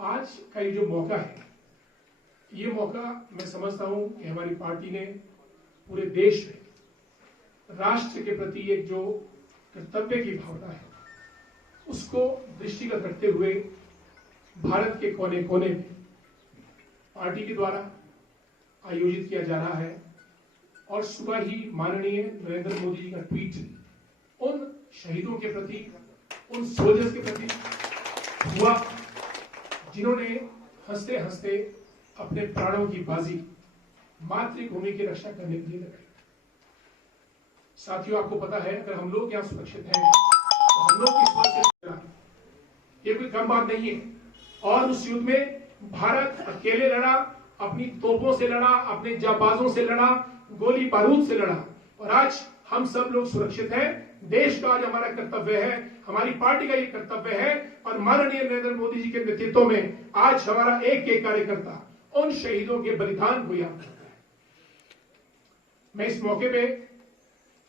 आज का ये जो मौका है, ये मौका मैं समझता हूं कि हमारी पार्टी ने पूरे देश में राष्ट्र के प्रति एक जो कर्तव्य की भावना है उसको दृष्टिगत रखते हुए भारत के कोने कोने में पार्टी के द्वारा आयोजित किया जा रहा है। और सुबह ही माननीय नरेंद्र मोदी जी का ट्वीट उन शहीदों के प्रति, उन सोल्जर्स के प्रति हुआ जिन्होंने हंसते हंसते अपने प्राणों की बाजी मातृभूमि की रक्षा करने के लिए लगाई। साथियों, आपको पता है, अगर हम लोग यहाँ सुरक्षित हैं तो हम लोग किस वजह से, ये कोई कम बात नहीं है। और उस युद्ध में भारत अकेले लड़ा, अपनी तोपों से लड़ा, अपने जाबाजों से लड़ा, गोली बारूद से लड़ा, और आज हम सब लोग सुरक्षित हैं। देश का आज हमारा कर्तव्य है, हमारी पार्टी का ये कर्तव्य है, और माननीय नरेंद्र मोदी जी के नेतृत्व में आज हमारा एक एक कार्यकर्ता उन शहीदों के बलिदान को याद करता है। मैं इस मौके पे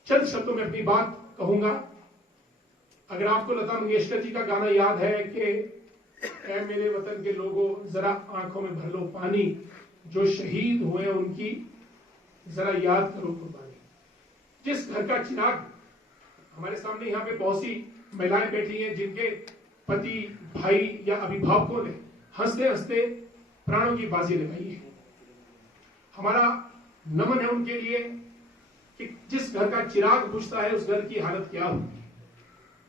चंद शब्दों में अपनी बात कहूंगा। अगर आपको लता मंगेशकर जी का गाना याद है कि ऐ मेरे वतन के लोगों जरा आंखों में भर लो पानी, जो शहीद हुए उनकी जरा याद करो कुर्बानी। जिस घर का चिराग, हमारे सामने यहाँ पे बहुत सी महिलाएं बैठी हैं जिनके पति, भाई या अभिभावकों ने हंसते हंसते प्राणों की बाजी लगाई है। हमारा नमन है उनके लिए कि जिस घर का चिराग बुझता है उस घर की हालत क्या होगी।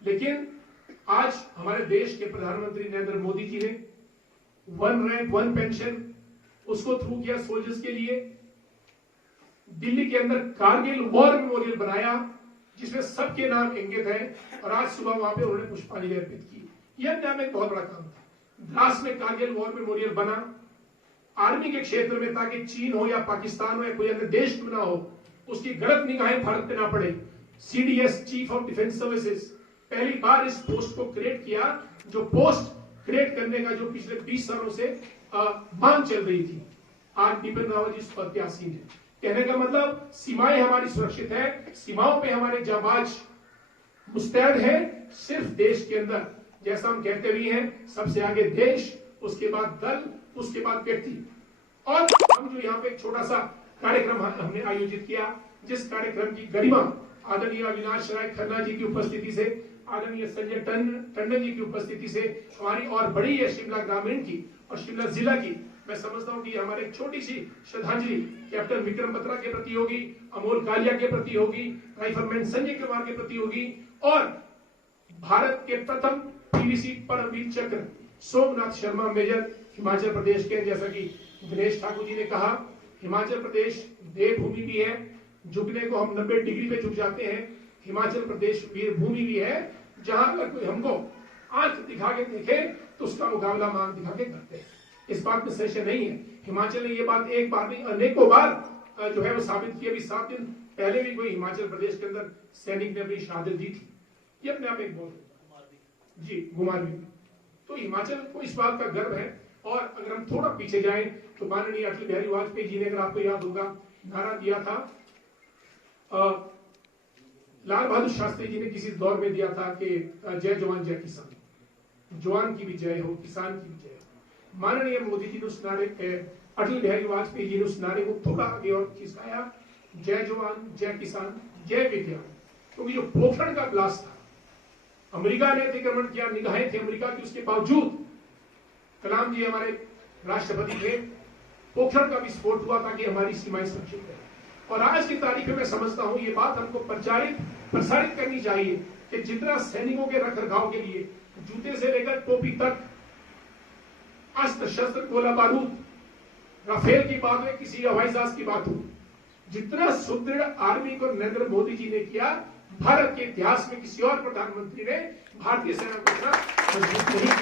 लेकिन आज हमारे देश के प्रधानमंत्री नरेंद्र मोदी जी ने वन रैंक वन पेंशन उसको थ्रू किया सोल्जर्स के लिए। दिल्ली के अंदर कारगिल वॉर मेमोरियल बनाया जिसमें सबके नाम अंकित है, और आज सुबह वहां पे उन्होंने पुष्पांजलि अर्पित की। यह अपने एक बहुत बड़ा काम था। द्रास में कारगिल वॉर मेमोरियल बना आर्मी के क्षेत्र में, ताकि चीन हो या पाकिस्तान हो या कोई अन्य देश क्यों ना हो, उसकी गलत निगाहें भारत पे ना पड़े। CDS, chief of defence services, पहली बार इस पोस्ट को क्रिएट किया, जो पोस्ट क्रिएट करने का जो पिछले 20 सालों से मांग चल रही थी। आज बिपिन रावत जी इस पद पे आसीन है। कहने का मतलब सीमाएं हमारी सुरक्षित है, सीमाओं पे हमारे जाबाज मुस्तैद है। सिर्फ देश के अंदर, जैसा हम कहते भी हैं, सबसे आगे देश, उसके बाद दल, उसके बाद व्यक्ति। और हम जो यहाँ पे एक छोटा सा कार्यक्रम हमने आयोजित किया, जिस कार्यक्रम की गरिमा आदरणीय अविनाश राय खन्ना जी की उपस्थिति से, आदरणीय संजय टंडन जी की उपस्थिति से हमारी और बड़ी है शिमला ग्रामीण की और शिमला जिला की। मैं समझता हूं कि हमारे एक छोटी सी श्रद्धांजलि कैप्टन विक्रम बत्रा के प्रति होगी, अमोल कालिया के प्रति होगी, राइफलमैन संजय कुमार के प्रति होगी, और भारत के प्रथम पीवीसी परमवीर चक्र सोमनाथ शर्मा मेजर हिमाचल प्रदेश के। जैसा कि दिनेश ठाकुर जी ने कहा, हिमाचल प्रदेश देवभूमि भी है, झुकने को हम 90 डिग्री पे झुक जाते हैं। हिमाचल प्रदेश वीर भूमि भी है, जहां अगर कोई हमको आंख दिखा के देखे तो उसका मुकाबला हम आंख दिखा के करते हैं। इस बात में संशय नहीं है। हिमाचल ने ये बात एक बार नहीं अनेकों बार जो है वो साबित की। अभी 7 दिन पहले भी कोई हिमाचल प्रदेश के अंदर सैनिक ने अपनी शहादत दी थी। ये अपने आप एक बोल जी गुमारवी। तो हिमाचल को इस बात का गर्व है। और अगर हम थोड़ा पीछे जाएं तो माननीय अटल बिहारी वाजपेयी जी ने, अगर आपको याद होगा, नारा दिया था, लाल बहादुर शास्त्री जी ने किसी दौर में दिया था कि जय जवान जय किसान, जवान की भी जय हो, किसान की भी जय हो। माननीय मोदी जी ने उस नारे, अटल बिहारी वाजपेयी जी ने उस नारे को थोड़ा आगे और खिसकाया, जय जवान जय किसान जय विज्ञान। क्योंकि जो पोखरण का ब्लास्ट था, अमेरिका ने अतिक्रमण किया, निगाहें थी अमेरिका की, उसके बावजूद कलाम जी हमारे राष्ट्रपति थे, पोखरण का विस्फोट हुआ ताकि हमारी सीमाएं सुरक्षित रहे। और आज की तारीख में मैं समझता हूं ये बात हमको प्रसारित करनी चाहिए कि जितना सैनिकों के रख रखाव के लिए जूते से लेकर टोपी तक, अस्त्र शस्त्र, गोला बारूद, राफेल की बात हो, किसी हवाई जहाज की बात हो, जितना सुदृढ़ आर्मी को नरेंद्र मोदी जी ने किया, भारत के इतिहास में किसी और प्रधानमंत्री ने भारतीय सेना को इतना मजबूत नहीं।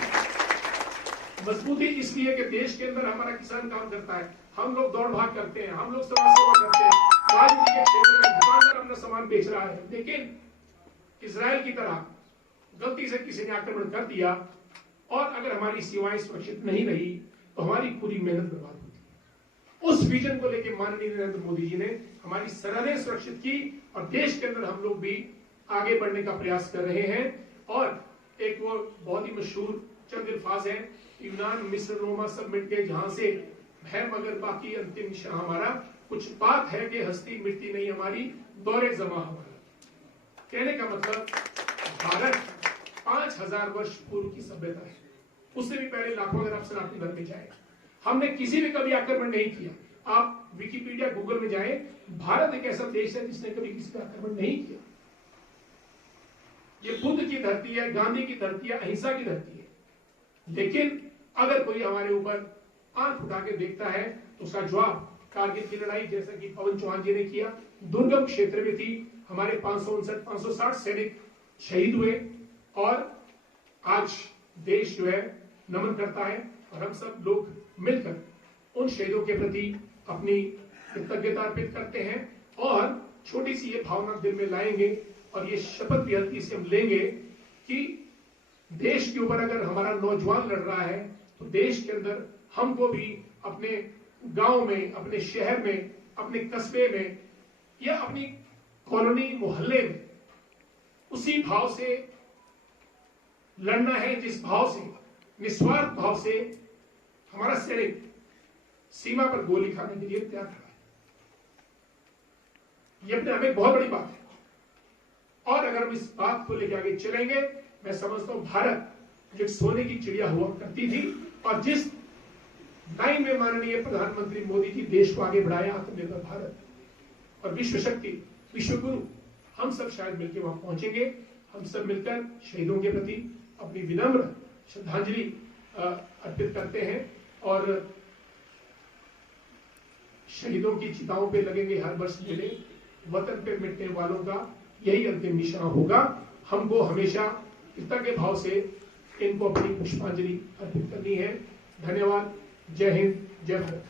मजबूती इसलिए कि देश के अंदर हमारा किसान काम करता है, हम लोग दौड़ भाग करते हैं, हम लोग समाज सेवा करते हैं, राजनीति के क्षेत्र में दुकानदार अपना सामान बेच रहा है। लेकिन इजराइल की तरह गलती से किसी ने आक्रमण कर दिया और अगर हमारी सीमाएं सुरक्षित नहीं रही तो हमारी पूरी मेहनत बर्बाद होती है। उस विजन को लेकर माननीय नरेंद्र मोदी जी ने हमारी सरहदें सुरक्षित की और देश के अंदर हम लोग भी आगे बढ़ने का प्रयास कर रहे हैं। और एक वो बहुत ही मशहूर चंद अल्फाज है यूनान, मिस्र, रोमा सब मिट गए जहां से है, मगर बाकी अंतिम निशान हमारा कुछ बात है कि हस्ती मिटती नहीं हमारी, दौरे जमा हमारा। कहने का मतलब भारत 5000 वर्ष पूर्व की सभ्यता है, उससे भी पहले लाखों अगर आप सनातन धर्म में जाए, हमने किसी भी कभी आक्रमण नहीं किया। आप विकिपीडिया गूगल में जाएं, भारत एक ऐसा देश है जिसने कभी किसी पर आक्रमण नहीं किया। ये बुद्ध की धरती है, गांधी की धरती है, अहिंसा की धरती है। लेकिन अगर कोई हमारे ऊपर आंख उठा के देखता है तो उसका जवाब कारगिल की लड़ाई, जैसा कि पवन चौहान जी ने किया, दुर्गम क्षेत्र में थी, हमारे 559-560 सैनिक शहीद हुए, और आज देश जो है नमन करता है, और हम सब लोग मिलकर उन शहीदों के प्रति अपनी कृतज्ञता अर्पित करते हैं, और छोटी सी ये भावना दिल में लाएंगे, और ये शपथ भी हल्की से हम लेंगे कि देश के ऊपर अगर हमारा नौजवान लड़ रहा है तो देश के अंदर हमको भी अपने गांव में, अपने शहर में, अपने कस्बे में या अपनी कॉलोनी, मोहल्ले में उसी भाव से लड़ना है जिस भाव से, निस्वार्थ भाव से हमारा सैनिक सीमा पर गोली खाने के लिए तैयार खड़ा है। यह अपने हमें बहुत बड़ी बात है, और अगर हम इस बात को लेकर आगे चलेंगे, मैं समझता हूं भारत जो सोने की चिड़िया हुआ करती थी, और जिस लाइन में माननीय प्रधानमंत्री मोदी जी देश को आगे बढ़ाया, आत्मनिर्भर भारत और विश्व शक्ति, विश्व गुरु, हम सब शायद मिलकर वहां पहुंचेंगे। हम सब मिलकर शहीदों के प्रति अपनी विनम्र श्रद्धांजलि अर्पित करते हैं, और शहीदों की चिताओं पे लगेंगे हर वर्ष मेले। वतन पे मिटने वालों का यही अंतिम निशान होगा। हमको हमेशा कृतज्ञ भाव से इनको अपनी पुष्पांजलि अर्पित करनी है। धन्यवाद। जय हिंद, जय भारत।